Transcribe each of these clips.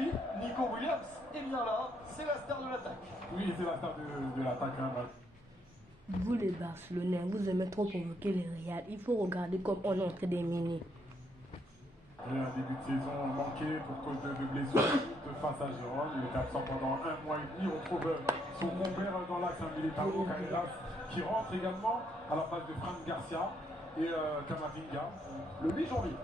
puis, Nico Williams est bien là, c'est la star de l'attaque. Oui, c'est la star de l'attaque. Hein. Vous les Barcelonais, vous aimez trop provoquer les Real. Il faut regarder comme on est en train d'éliminer. Il y a un début de saison manqué pour cause de blessures face à Gérone. Il était absent pendant 1 mois et demi. On trouve son compère dans l'axe, Militao Canelas, qui rentre également à la place de Fran Garcia et Camavinga Le 8 janvier.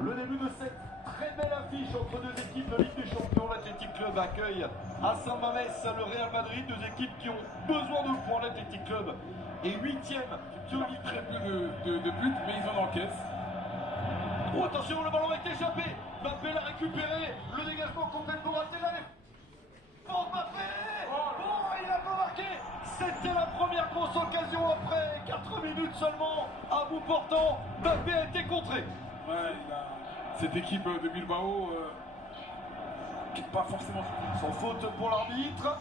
Le début de cette très belle affiche entre deux équipes de Ligue des Champions. L'Athletic Club accueille à Saint-Mamès le Real Madrid, deux équipes qui ont besoin de points. L'Athletic Club est 8e de Ligue. Très peu de buts, mais ils en encaissent. Oh, attention, le ballon est échappé. Mbappé l'a récupéré. Le dégagement complètement raté là. Oh, Mbappé! Oh, il a pas marqué. C'était la première grosse occasion après 4 minutes seulement. À bout portant, Mbappé a été contré. Ouais, cette équipe de Bilbao qui n'est pas forcément sans faute pour l'arbitre.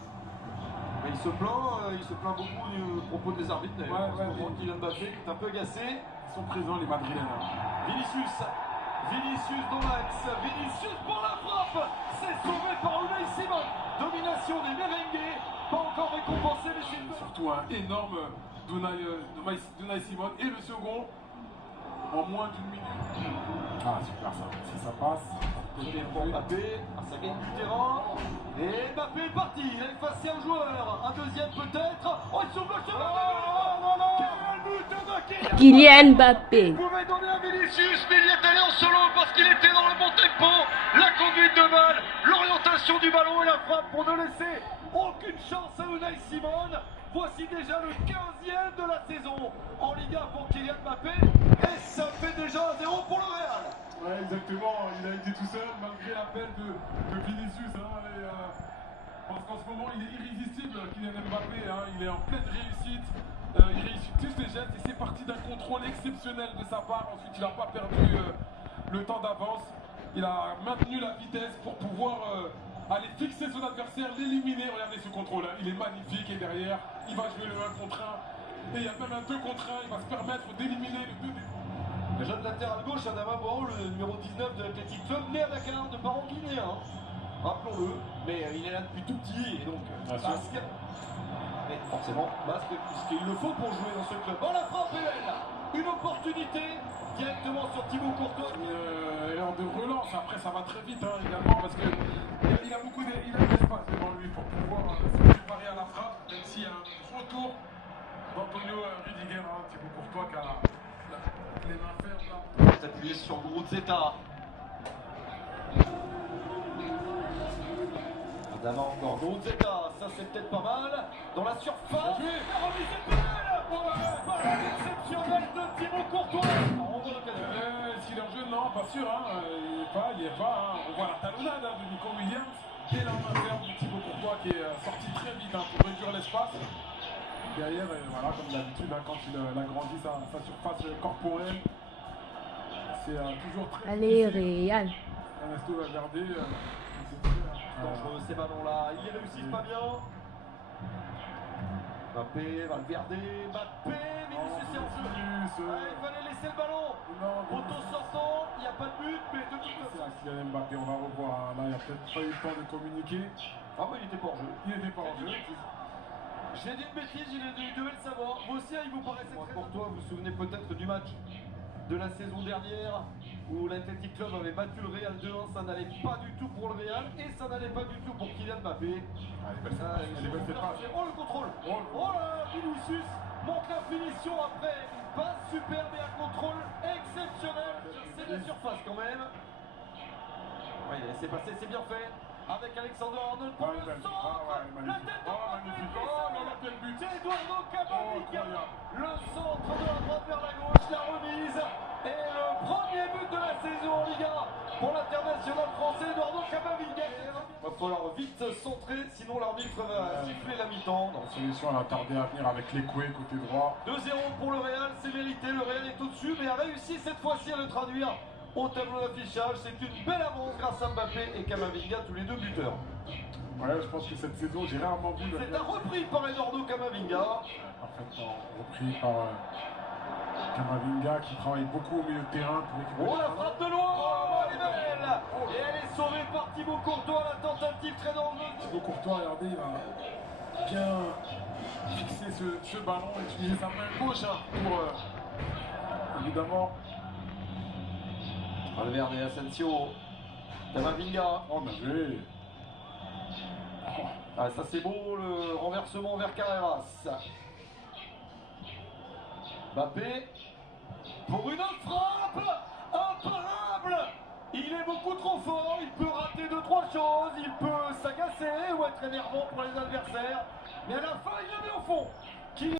Mais il se plaint beaucoup du propos des arbitres d'ailleurs. Kylian Mbappé est un peu agacé. Ils sont présents les Madrilènes. Vinicius dans l'axe, Vinicius pour la frappe. C'est sauvé par Unai Simon. Domination des merengues, pas encore récompensé, mais c'est surtout un énorme Unai Simon et le second en moins d'1 minute. Ah super ça, si ça passe. Pour Mbappé, ça gagne du terrain. Et Mbappé est parti, il a effacé un joueur, un deuxième peut-être. Oh, ils sont bloqués. Quel but de Kylian Mbappé. Il pouvait donner à Vinicius, mais il y est allé en solo parce qu'il était dans le bon tempo. La conduite de balle, l'orientation du ballon et la frappe pour ne laisser aucune chance à Unai Simon. Voici déjà le 15e de la saison en Liga pour Kylian Mbappé. Et ça fait déjà 1-0 pour le Real. Ouais, exactement, il a été tout seul malgré l'appel de Vinicius. Parce qu'en ce moment, il est irrésistible, Kylian Mbappé. Il est en pleine réussite. Il réussit tous ses gestes et c'est parti d'un contrôle exceptionnel de sa part. Ensuite, il n'a pas perdu le temps d'avance. Il a maintenu la vitesse pour pouvoir aller fixer son adversaire, l'éliminer. Regardez ce contrôle, il est magnifique. Et derrière, il va jouer le 1 contre 1. Et il y a même un 2 contre 1. Il va se permettre d'éliminer le 2 défenseurs. Le jeune latéral gauche, Adama Barrow, le numéro 19 de l'Athletic Club, né à Dakar, de parents guinéens. Rappelons-le, mais il est là depuis tout petit et donc basque. Mais forcément, basque, puisqu'il le faut pour jouer dans ce club. Oh, la frappe est belle. Une opportunité directement sur Thibaut Courtois. Et en de relance, après ça va très vite également parce qu'il a beaucoup d'espace devant lui pour pouvoir se préparer à la frappe, même s'il y a un retour d'Antonio Rudiger, Thibaut Courtois qui a les mains fermes là. Il est appuyé sur Guruzeta. Adama encore Guruzeta, ça c'est peut-être pas mal. Dans la surface. La remise est belle. Parade exceptionnelle de Thibaut Courtois. S'il est en jeu, non, pas sûr. Il n'y est pas. On voit la talonnade de Nico Williams. Et la main ferme de Thibaut Courtois qui est sorti très vite pour réduire l'espace. Derrière, voilà, comme d'habitude, quand il agrandit sa surface corporelle, c'est toujours très Allez, difficile. Real. Ernesto Valverde, dangereux ces ballons-là, ils réussissent pas bien. Mbappé, Valverde, Mbappé, Vinicius est en jeu. Il fallait laisser le ballon. Auto sortant, il n'y a pas de but, mais de toute façon. Kylian Mbappé, on va revoir. Là, il n'y a peut-être pas eu le temps de communiquer. Ah, bah, il était pas en jeu. Il n'était pas en jeu. J'ai dit une bêtise, il devait le savoir. Vous aussi, il vous paraissait très pour toi, vous vous souvenez peut-être du match de la saison dernière où l'Athletic Club avait battu le Real 2-1, ça n'allait pas du tout pour le Real et ça n'allait pas du tout pour Kylian Mbappé. Oh, le contrôle. Oh là, Vinicius manque la finition après une passe superbe et un contrôle exceptionnel. C'est la surface quand même. Ouais, il a laissé passer, c'est bien fait. Avec Alexander Arnold pour le centre. La tête de Mbappé. Quel but. C'est Eduardo Camavinga. Le centre de la droite vers la gauche, la remise. Et le premier but de la saison en Liga pour l'international français Eduardo Camavinga. Il va falloir vite centrer, sinon l'arbitre va siffler la mi-temps. La solution a tardé à venir avec l'Ekoué côté droit. 2-0 pour le Real, c'est mérité. Le Real est au-dessus, mais a réussi cette fois-ci à le traduire au tableau d'affichage. C'est une belle avance grâce à Mbappé et Camavinga, tous les deux buteurs. Ouais, je pense que cette saison, j'ai rarement vu. C'est un repris par Eduardo Camavinga. Parfaitement repris par Camavinga qui travaille beaucoup au milieu de terrain pour récupérer. Oh, la frappe de loin, elle est belle. Et elle est sauvée par Thibaut Courtois, la tentative très dangereuse. Thibaut Courtois, regardez, il va bien fixer ce ballon, utiliser sa main gauche hein, pour évidemment. Valverde et Asensio. Camavinga. Oh, bien joué. Ah, ça c'est beau, le renversement vers Carreras. Mbappé. Pour une autre frappe. Imparable. Il est beaucoup trop fort. Il peut rater 2-3 choses. Il peut s'agacer ou être énervant pour les adversaires. Mais à la fin, il le met au fond.